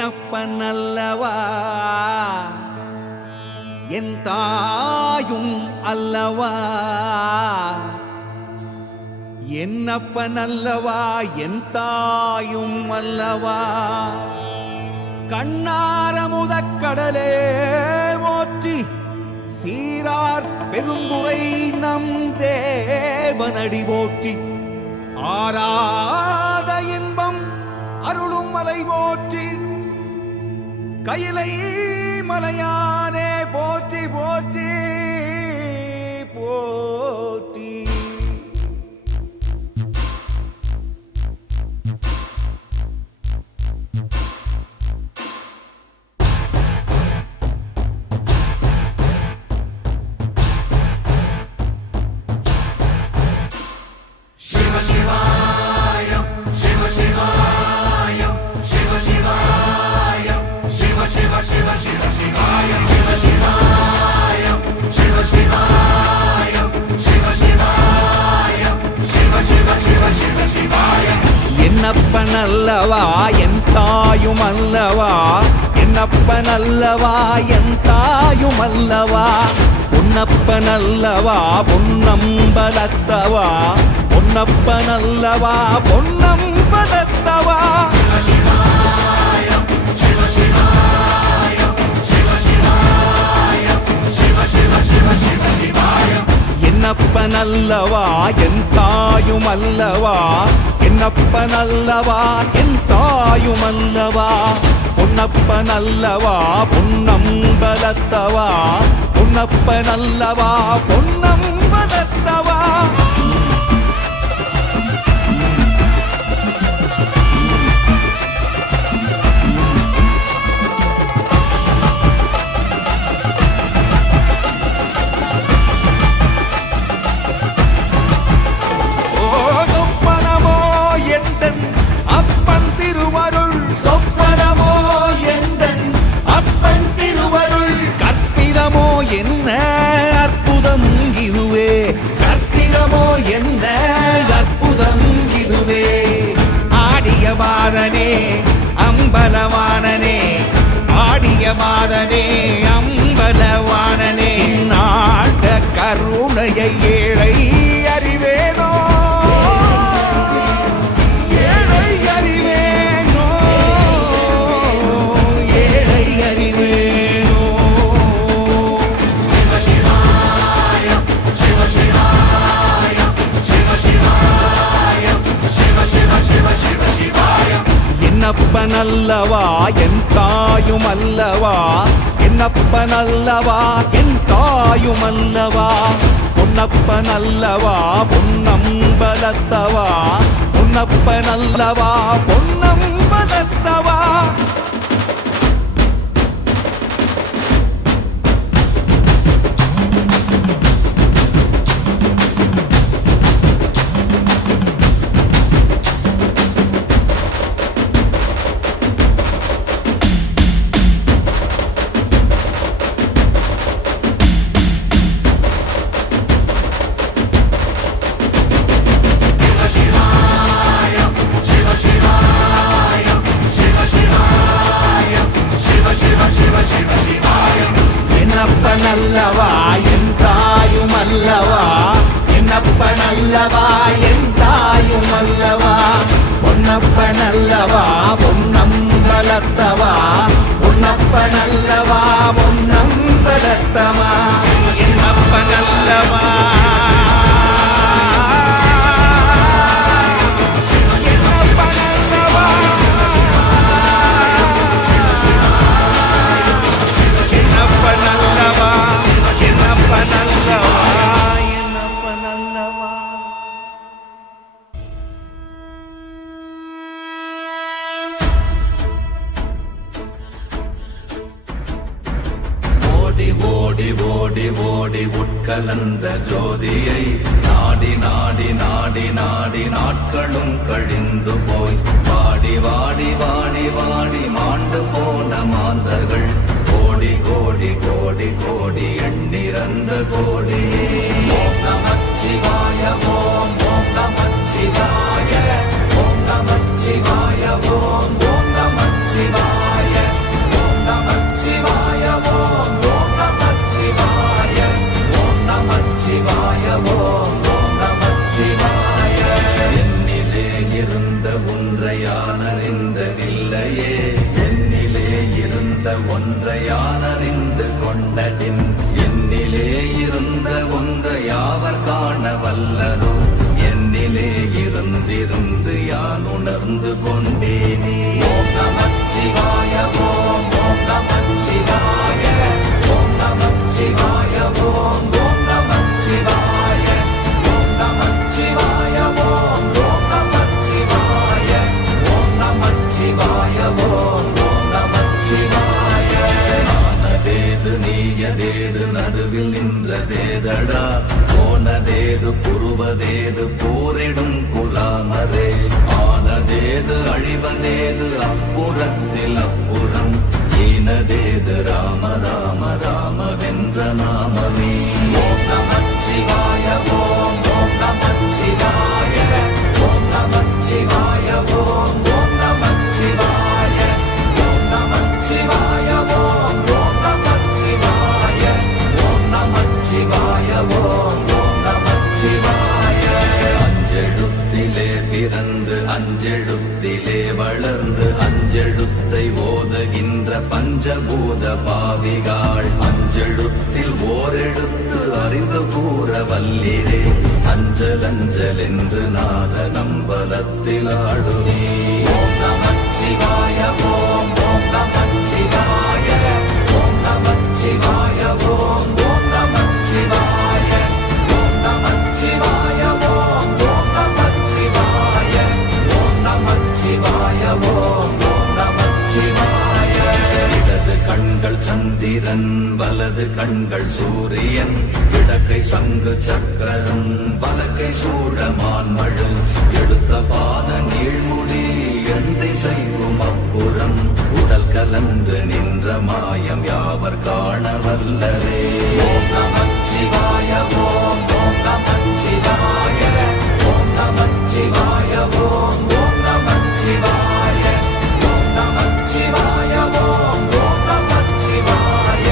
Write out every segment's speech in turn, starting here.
என்னப்பனல்லவா என் தாயும் அல்லவா, என்னப்பனல்லவா என் தாயும் அல்லவா. கண்ணாரமுதக்கடலே போற்றி சீரார் பெருந்துரை நம் தேவனடி போற்றி, ஆராத இன்பம் அருளும் மலை போற்றி, கையிலை மலையானே போற்றி போற்றி போற்றி. சிவ சிவாய சிவ சிவாய சிவ சிவாய சிவ சிவ சிவ சிவ சிவாய சிவ சிவாய சிவ சிவாய சிவ சிவாய சிவ சிவ சிவ சிவ சிவாய. என்னப்பனல்லவா என் தாயும் அல்லவா, என்னப்பனல்லவா என் தாயும் அல்லவா, பொன்னப்பனல்லவா பொன்னம்பலத்தவா, பொன்னப்பனல்லவா பொன்னம்பலத்தவா. என்னப்பனல்லவா என் தாயும் அல்லவா, என்னப்பனல்லவா என் தாயும் அல்லவா, பொன்னப்பனல்லவா பொன்னம்பலத்தவா, பொன்னப்பனல்லவா பொன்னம்பலத்தவா. என்ன அற்புதம் இதுவே, கற்பிதமோ என்ன அற்புதம் இதுவே. ஆடிய மாதனே அம்பலவானனே, ஆடிய மாதனே அம்பலவானனே, நாட கருணையை ஏழை அறிவேனோ, ஏழை அறிவேனோ, ஏழை அறிவேனோ. என்னப்பனல்லவா என் தாயும் அல்லவா, என்னப்பனல்லவா என் தாயும் அல்லவா, பொன்னப்பனல்லவா பொன்னம்பலத்தவா, பொன்னப்பனல்லவா பொன்னம்பலத்தவா. என்னப்பனல்லவா என் தாயும் அல்லவா, என்னப்பனல்லவா என் தாயும் அல்லவா, பொன்னப்பனல்லவா பொன்னம்பலத்தவா, பொன்னப்பனல்லவா பொன்னம்பலத்தவா. என்னப்பனல்லவா ஓடி ஓடி ஓடி உட்கலந்த ஜோதியை நாடி நாடி நாடி நாடி நாட்களும் கழிந்து போய் வாடி வாடி வாடி வாடி மாண்டு போன மாந்தர்கள் கோடி கோடி கோடி கோடி எண்ணிறந்த கோடி. ஓம் நமச்சிவாய ஓம் ஓம் நமச்சிவாய ஓம் நமச்சிவாய ஓம் ஓம் நமச்சிவாய ஓம் நமச்சிவாய ஓம் ஓம் நமச்சிவாய ஓம் நமச்சிவாய ஓம் ஓம் நமச்சிவாய. என்னிலே இருந்த ஒன்றை யான் அறிந்ததில்லையே, என்னிலே இருந்த ஒன்றை யான் அறிந்து கொண்டடின், என்னிலே இருந்த ஒன்றை யாவர் காண வல்லரோ, என்னிலே இருந்திருந்து யான் உணர்ந்து கொண்டேனே. ஓம் நமச்சிவாய ஓம் ஓம் நமச்சிவாய ஓம் நமச்சிவாய ஓம் ஓம் நமச்சிவாய ஓம் நமச்சிவாய ஓம் ஓம் நமச்சிவாய ஓம் நமச்சிவாய ஓம் ஓம் நமச்சிவாய. ஆனதேது நீயதேது நடுவில் நின்றதேதடா, போனதேது புருவதேது போரிடும் குலாமரே, ஆனதேது அழிவதேது அப்புறத்தில் அப்புறம், ஈனதேது ராம ராம ராம வென்ற நாமமே. ஓம் நமச்சிவாய ஓம் ஓம் நமச்சிவாய ஓம் நமச்சிவாய ஓம் ஓம் நமச்சிவாய ஓம் நமச்சிவாய ஓம் ஓம் நமச்சிவாய ஓம் நமச்சிவாய ஓம் ஓம் நமச்சிவாய. அஞ்செழுத்திலே பிறந்து அஞ்செழுத்திலே வளர்ந்து அஞ்செழுத்தை ஓதுகின்ற பஞ்சபூத பாவிகாள், அஞ்செழுத்தில் ஓரெழுத்து அறிந்து கூற வல்லிரே, அஞ்சல் அஞ்சல் என்று நாத நம்பலத்தில் ஆடுவே. ஓம் நமச்சிவாய ஓம் ஓம் நமச்சிவாய ஓம் நமச்சிவாய ஓம் ஓம் நமச்சிவாய ஓம் நமச்சிவாய ஓம் ஓம் நமச்சிவாய ஓம் நமச்சிவாய ஓம் ஓம் நமச்சிவாய. இடது கண்கள் சந்திரன் வலது கண்கள் சூரியன், இடக்கை சங்கு சக்கரம் வலக்கை சூழமான் மழு, எடுத்த பாத நீழ்முடி எண் திசைக்கும் அப்புறம், உடல் கலந்து நின்ற மாயம் யாவர் காண வல்லரே. ஓம் நமச்சிவாய ஓம் ஓம் நமச்சிவாய ஓம் நமச்சிவாய ஓம் ஓம் நமச்சிவாய ஓம் நமச்சிவாய ஓம் ஓம் நமச்சிவாய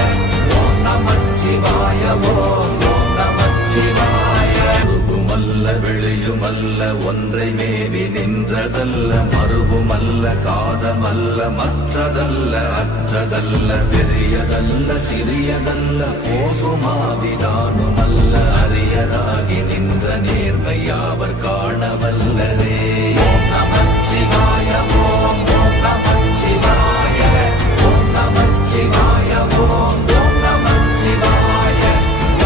ஓம் நமச்சிவாய ஓம் ஓம் நமச்சிவாய. உருவுமல்ல வெளியுமல்ல ஒன்றை மேவி நின்றதல்ல, மறுவுமல்ல காதமல்ல மற்றதல்ல அற்றதல்ல, பெரியதல்ல சிறியதல்ல போகுமாவிதானுமல்ல, அரியதாகி நின்ற நேர்மை யாவர் காண வல்லரே. ஓம் நமச்சிவாய ஓம் ஓம் நமச்சிவாய ஓம் நமச்சிவாய ஓம் ஓம் நமச்சிவாய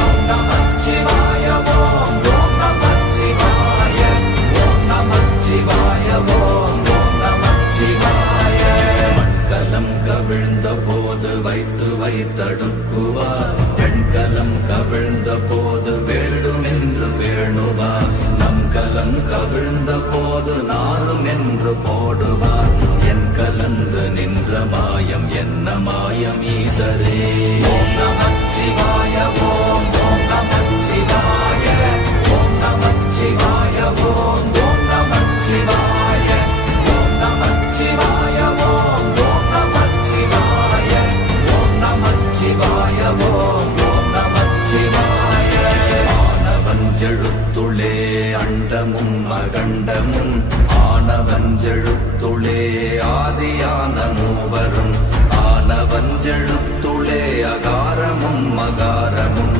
ஓம் நமச்சிவாய ஓம் ஓம் நமச்சிவாய ஓம் நமச்சிவாய ஓம் ஓம் நமச்சிவாய. மண்கலம் கவிழ்ந்த போது வைத்து வைத்தடுக்குவார், பெண்கலம் கவிழ்ந்த போது வேடும் என்று வேணுவார், நம் கலம் கவிழ்ந்த போது நாரும் என்று போடுவார், என் கலந்து நின்ற மாயம் என்ன மாயம் ஈசரே. ஓம் நமச்சிவாய ஓம் ஓம் நமச்சிவாய ஓம் நமச்சிவாய ஓம் ஓம் நமச்சிவாய ஓம் நமச்சிவாய ஓம் ஓம் நமச்சிவாய ஓம் நமச்சிவாய ஓம் ஓம் நமச்சிவாய. ஆனவஞ்செழுத்துளே அண்டமும் அகண்டமும், ஆனவஞ்செழுத்துளே ஆதியான மூவரும், ஆனவஞ்செழுத்துளே அகாரமும் மகாரமும்,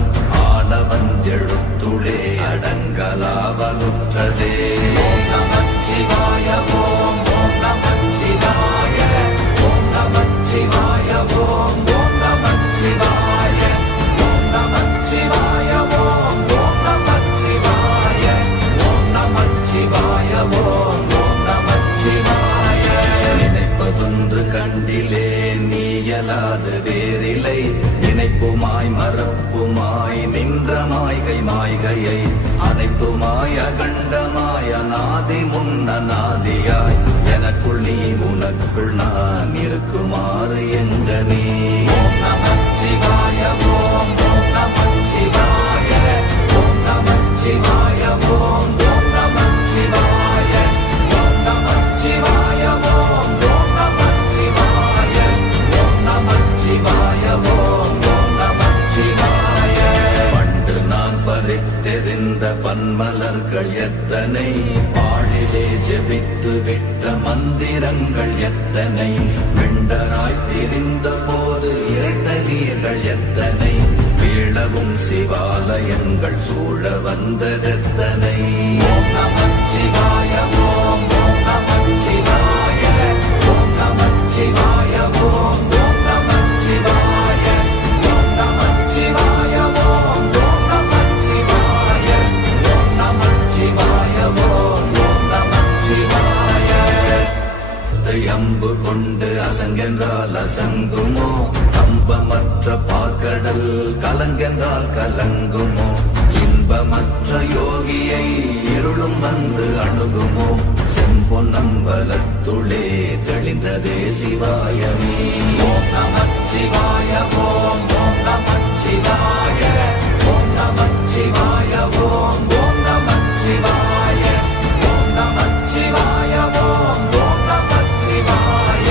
ஆனவஞ்செழுத்துளே அடங்கலாவலுற்றதே. ஓம் நமச்சிவாய ஓம் ஓம் நமச்சிவாய ஓம் நமச்சிவாய ஓம் ஓம் நமச்சிவாய ஓம் நமச்சிவாய ஓம் ஓம் நமச்சிவாய ஓம் நமச்சிவாய ஓம் ஓம் நமச்சிவாய. நினைப்பதொன்று கண்டிலே நீயலாது வேறில்லை, நினைப்புமாய் மறப்புமாய் நின்ற மாய்கை மாய்கையை அனைத்தும் ஆதி முன்னநாதியாய் எனக்குள் நீ உனக்குள் நான் இருக்குமாறு எங்கனே. ஓம் நமச்சிவாய ஓம் ஓம் நமச்சிவாய ஓம் நமச்சிவாய ஓம் ஓம் நமச்சிவாய ஓம் நமச்சிவாய ஓம் ஓம் நமச்சிவாய ஓம் நமச்சிவாய ஓம் ஓம் நமச்சிவாய. பண்டு நான் பறித்தெறிந்த பன்மலர்கள் எத்தனை, பாழிலே ஜெபித்து விட்ட மந்திரங்கள் எத்தனை, வெண்டராய் திரிந்த போது இறைத்த நீர்கள் எத்தனை, வீழவும் சிவாலயங்கள் சூழ வந்ததெத்தனை. ஓம் நமச்சிவாய ஓம் ஓம் நமச்சிவாய ஓம் நமச்சிவாய ஓம் ஓம் நமச்சிவாய ஓம் நமச்சிவாய ஓம் ஓம் நமச்சிவாய ஓம் நமச்சிவாய ஓம் ஓம் நமச்சிவாய. அம்பு கொண்டு அசங்கென்றால் அசங்குமோ, கம்பமற்ற பாக்கடல் கலங்கென்றால் கலங்குமோ, இன்பமற்ற யோகியை இருளும் வந்து அணுகுமோ, செம்பொன்னம்பலத்துளே தெளிந்ததே சிவாயமே. ஓம் நமச்சிவாய ஓம் ஓம் நமச்சிவாய ஓம் நமச்சிவாய ஓம் ஓம் நமச்சிவாய ஓம் நமச்சிவாய ஓம் ஓம் நமச்சிவாய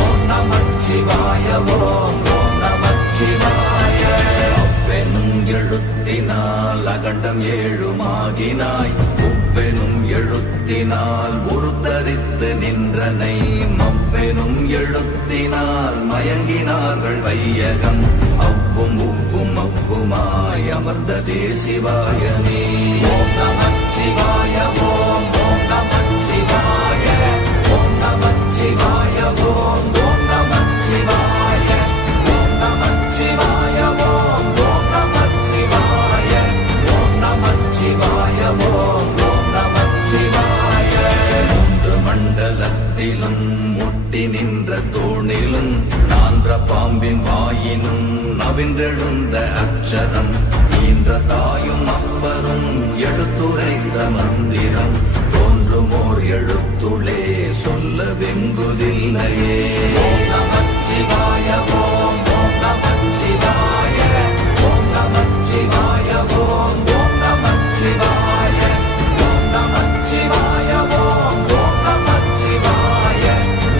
ஓம் நமச்சிவாய ஓம் ஓம் நமச்சிவாய. அவ்வெனும் எழுத்தினால் அகண்டம் ஏழுமாகினாய், உவ்வெனும் எழுத்தினால் உருத்தரித்து நின்றனை, மவ்வெனும் எழுத்தினால் மயங்கினார்கள் வையகம், அவ்வும் உவ்வும் அவ்வுமாய் அமர்ந்ததே சிவாயமே. ஓம் நமச்சிவாய ஓம் ஓம் நமச்சிவாய ஓம் நமச்சிவாய ஓம் ஓம் நமச்சிவாய ஓம் நமச்சிவாய ஓம் ஓம் நமச்சிவாய ஓம் நமச்சிவாய ஓம் ஓம் நமச்சிவாய. மூன்று மண்டலத்திலும் முட்டி நின்ற தூணிலும் நான்ற பாம்பின் வாயினும் நவின்றெழுந்த அக்ஷரம், ஈன்ற தாயும் அப்பரும் எடுத்துரைத்த மந்திரம், தோன்றுமோர் எழுத்துளே சொல்ல வெங்குதில்லையே. ஓம் நமச்சிவாய ஓம் ஓம் நமச்சிவாய ஓம் நமச்சிவாய ஓம் ஓம் நமச்சிவாய ஓம் நமச்சிவாய ஓம் ஓம் நமச்சிவாய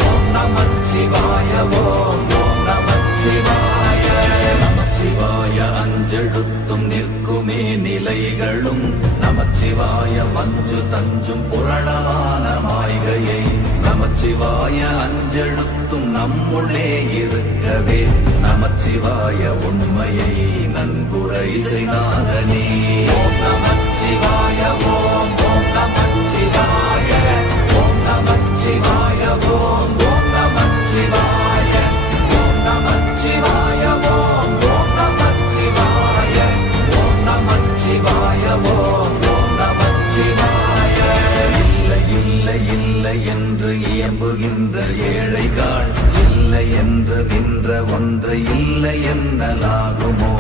ஓம் நமச்சிவாய ஓம் ஓம் நமச்சிவாய. நமச்சிவாய அஞ்செழுத்தும் நிற்குமே நிலைகளும், நமச்சிவாய மஞ்சு தஞ்சும் புரணமான மாய்கையை, நமச்சிவாய அஞ்செழுத்தும் நம்முள்ளே இருக்கவே, நமச்சிவாய உண்மையை நன்குரை செய்தாதனே. ஓம் நமச்சிவாய ஓம் ஓம் நமச்சிவாய ஓம் நமச்சிவாய ஓம் ஓம் நமச்சிவாய ஓம் நமச்சிவாய ஓம் ஓம் நமச்சிவாய ஓம் நமச்சிவாய ஓம் ஓம் நமச்சிவாய. இல்லை இல்லை இல்லை என்று இயம்புகின்ற ஏழைகள், இல்லை என்று நின்ற ஒன்றை இல்லை என்னலாகுமோ,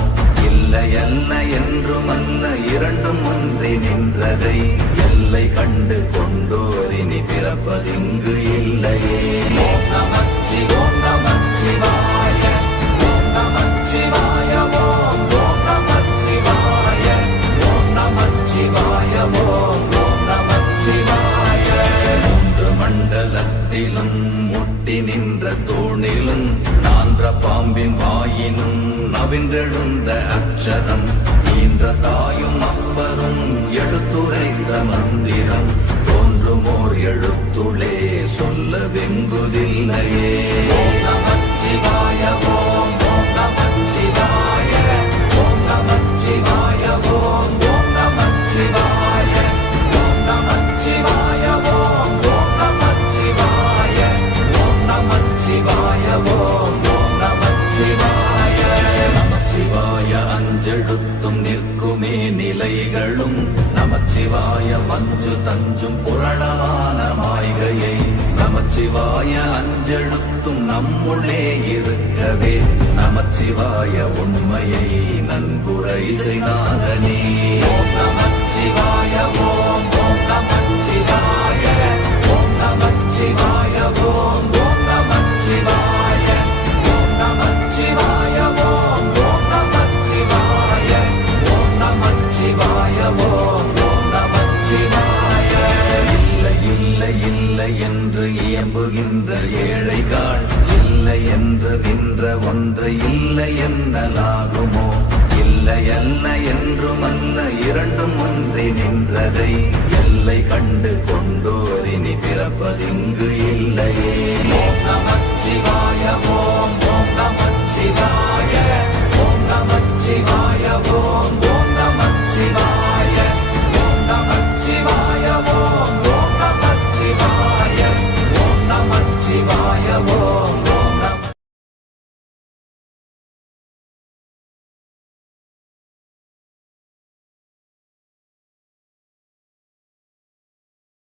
இல்லை அல்ல என்றுமல்ல இரண்டும் ஒன்றி நின்றதை, எல்லை கண்டு கொண்டோர் இனி பிறப்பதிங்கு இல்லையே. ஓம் நமச்சி ஓம் நமச்சிவாய ஓம் நமச்சிவாய ஓம் ஓம் நமச்சிவாய ஓம் நமச்சிவாய ஓம் ஓம் நமச்சிவாய. மூன்று மண்டலத்திலும் முட்டி நின்ற தூணிலும் நான்ற பாம்பின் வாயினும் நவின்றெழுந்த அக்ஷரம், ஈன்ற தாயும் அப்பரும் எடுத்துரைத்த மந்திரம், தோன்றுமோர் எழுத்துளே சொல்ல வெங்குதில்லையே. ஓம் நமச்சிவாய ஓம் ஓம் நமச்சிவாய ஓம் நமச்சிவாய ஓம் ஓம் நமச்சிவாய ஓம் நமச்சிவாய ஓம் ஓம் நமச்சிவாய ஓம் நமச்சிவாய ஓம் ஓம் நமச்சிவாய. நமச்சிவாய அஞ்செழுத்தும் நிற்குமே நிலைகளும், நமச்சிவாய மஞ்சு தஞ்சும் புரணமான மாய்கையை, நமச்சிவாய அஞ்செழுத்தும் நம்முள்ளே இருக்கவே, நமச்சிவாய உண்மையை நன்குரை செய்தாதனே. ஓம் நமச்சிவாய ஓம் ஓம் நம